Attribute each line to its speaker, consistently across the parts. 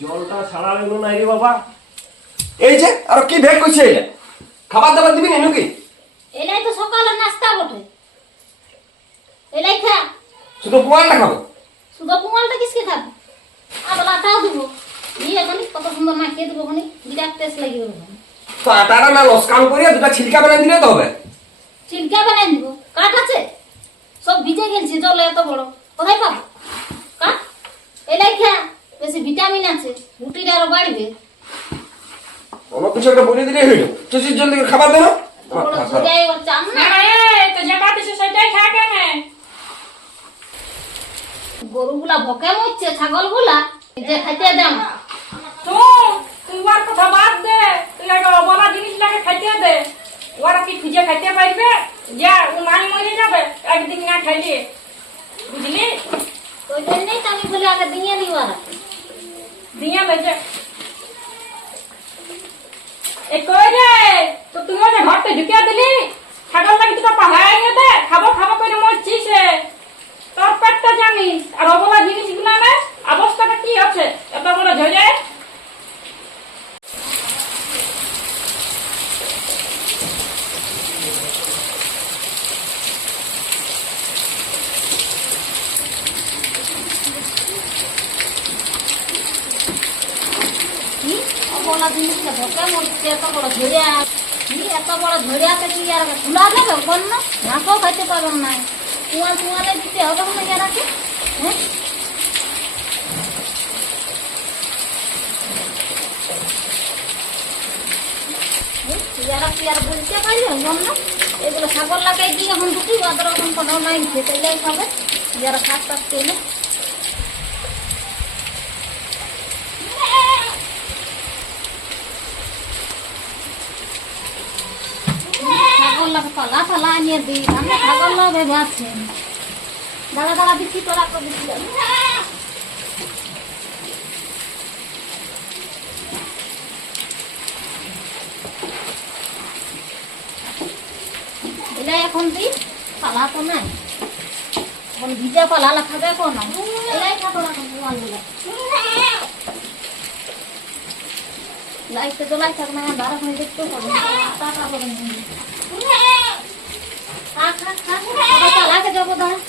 Speaker 1: জলটা ছাড়া লাগল নাই রে বাবা।
Speaker 2: এই যে আর কি কইছে এটা খাবার দাবার দিবি না নাকি?
Speaker 3: এলাই তো সকালের নাস্তা বটে। এলাই খা।
Speaker 2: শুধু পোয়ালটা খাব?
Speaker 3: শুধু কিসকে খাবি? আবার আটাও দিব। এখানে কত সুন্দর মাখিয়ে দেবো ওখানে বিরাট টেস্ট
Speaker 2: তো আটাটা না লসকান করিয়া দুটা ছিলকা বানাই দিলে তো হবে।
Speaker 3: বানাই দিব। কাঠ আছে? সব ভিজে গেছে জলে এত বড়। কোথায় পাবো? কাঠ? এলাই খা। বেশি ভিটামিন আছে রুটিটা আরও বাড়বে।
Speaker 2: অন্য কিছু একটা বলে দিলেই হইল। জলদি করে খাবার দেবো?
Speaker 3: গরুগুলা ভকে মরছে ছাগলগুলা যে খাইতে দাম
Speaker 4: তুই ওর কথা বাদ দে। তুই আগে অবলা জিনিসটাকে খাইতে দে। ওরা কি খুঁজে খাইতে পারবে যা ও মানি মরে যাবে? একদিন না খাইলে। বুঝলি?
Speaker 3: ওই জন্যই তো আমি বলি আগে দিয়ে দিই ওরা
Speaker 4: দিয়ে লেগে এ কই রে? তো তুমি ওকে ঘরতে ঢুকিয়া দিলি? ছাগল লাগি তো পাহাড় এনে দে? খাব খাব করে মরছিস রে। তোর পেটটা জানিস আর অবলা জিনিসগুলো না, অবস্থাটা কি আছে এত বড় ঝরে
Speaker 3: কি বলা জিনিসটা ভকে মরছে এত বড় কি এত বড় ঝরিয়াতে কি আর খোলা যাবে বন্য ঘাসও খাইতে পারবেন না। কুয়াল কুয়ালে দিতে হবে না ইয়ারাকে হ্যাঁ? ইয়ারা বলতে পারবে বন্য এগুলো ছাগল লাগাই দিয়ে এখন দুটি বাদর এখন কোনো নাই খেতে যাই খাবে যারা খাস টাস লাগে পালা পালা আনিয়ে দিই, আমরা ছাগল ভেবে দাঁড়া দাঁড়া দিচ্ছি তোরা করে দিচ্ছি এটা এখন তুই পালা তো নাই। এখন ভিজে পালা লাখাবে কোন এলাই খাতো না লাইটটা তো লাইট থাক না, দাঁড়া করে দেখতে পাবো টাকা পাবেন খা খা খা আবার পালাকে যাব দাঁড়া
Speaker 2: আহ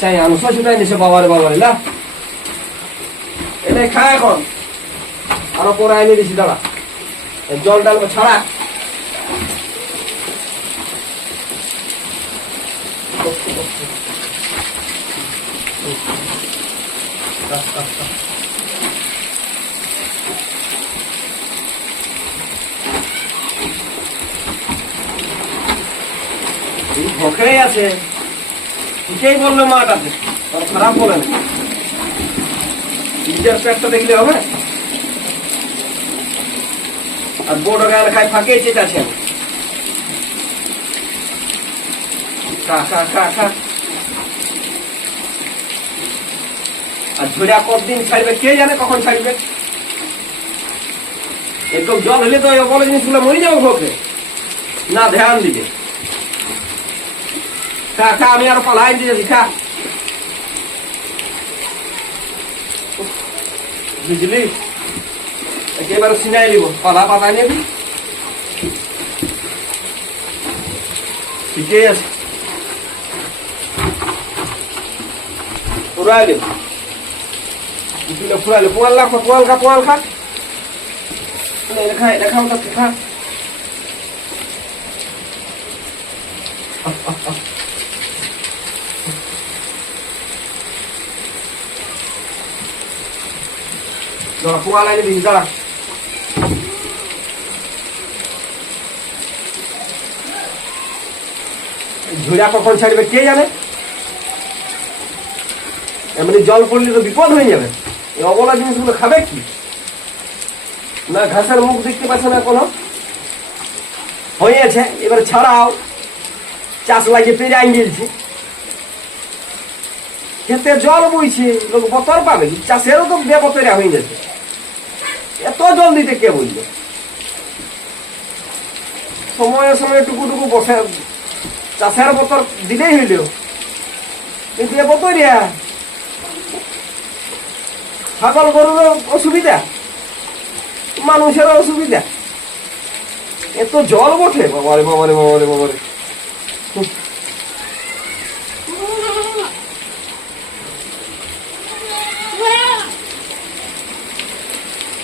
Speaker 2: চাই আনু শুনাই দিছে বাবারে বাবারে, না? এটাই খা এখন। আরও পরে আইনে দিছি, দাঁড়া। জল ডাল ছাড়া। এই ভকেই আছে। ঠিকই বলল মাটাতে আর খারাপ বলে না। নিজের পেটটা দেখলে হবে। আর বড় ফাঁকে আমি খা খা খা আর ঝুড়া কতদিন ছাড়বে, কে জানে কখন ছাড়বে? একটু জল হলে তো বড় জিনিসগুলো মরে যাব ভোকে না ধ্যান দিবে। খা খা, আমি আর পালাই দিয়েছি খা। বুঝলি? একেবারে সিনাই নিব পালা পাতা নিবি। ঠিকই আছে। ফুরাইলে দুটো ফুরাইলে পোয়াল লাখ পোয়াল খা পোয়াল খা। এটা খা, এটা খাও খা। দাঁড়া দাঁড়া ঝুড়া কখন ছাড়বে কে জানে এমনি জল পড়লে তো বিপদ হয়ে যাবে অবলা জিনিসগুলো খাবে কি না ঘাসের মুখ দেখতে পাচ্ছে না কোনো হয়েছে এবার ছাড়াও চাষ লাগিয়ে পেরে আইন গেলছে খেতে জল বইছে লোক বতর পাবে চাষেরও তো বেবতরা হয়ে গেছে এত জল দিতে কে বলবে সময়ে সময়ে টুকু টুকু বসে চাষের বতর দিলেই হইল। কিন্তু এ বতরিয়া ছাগল গরুর অসুবিধা মানুষের অসুবিধা। এত জল বটে বাবারে বাবারে বাবারে বাবারে।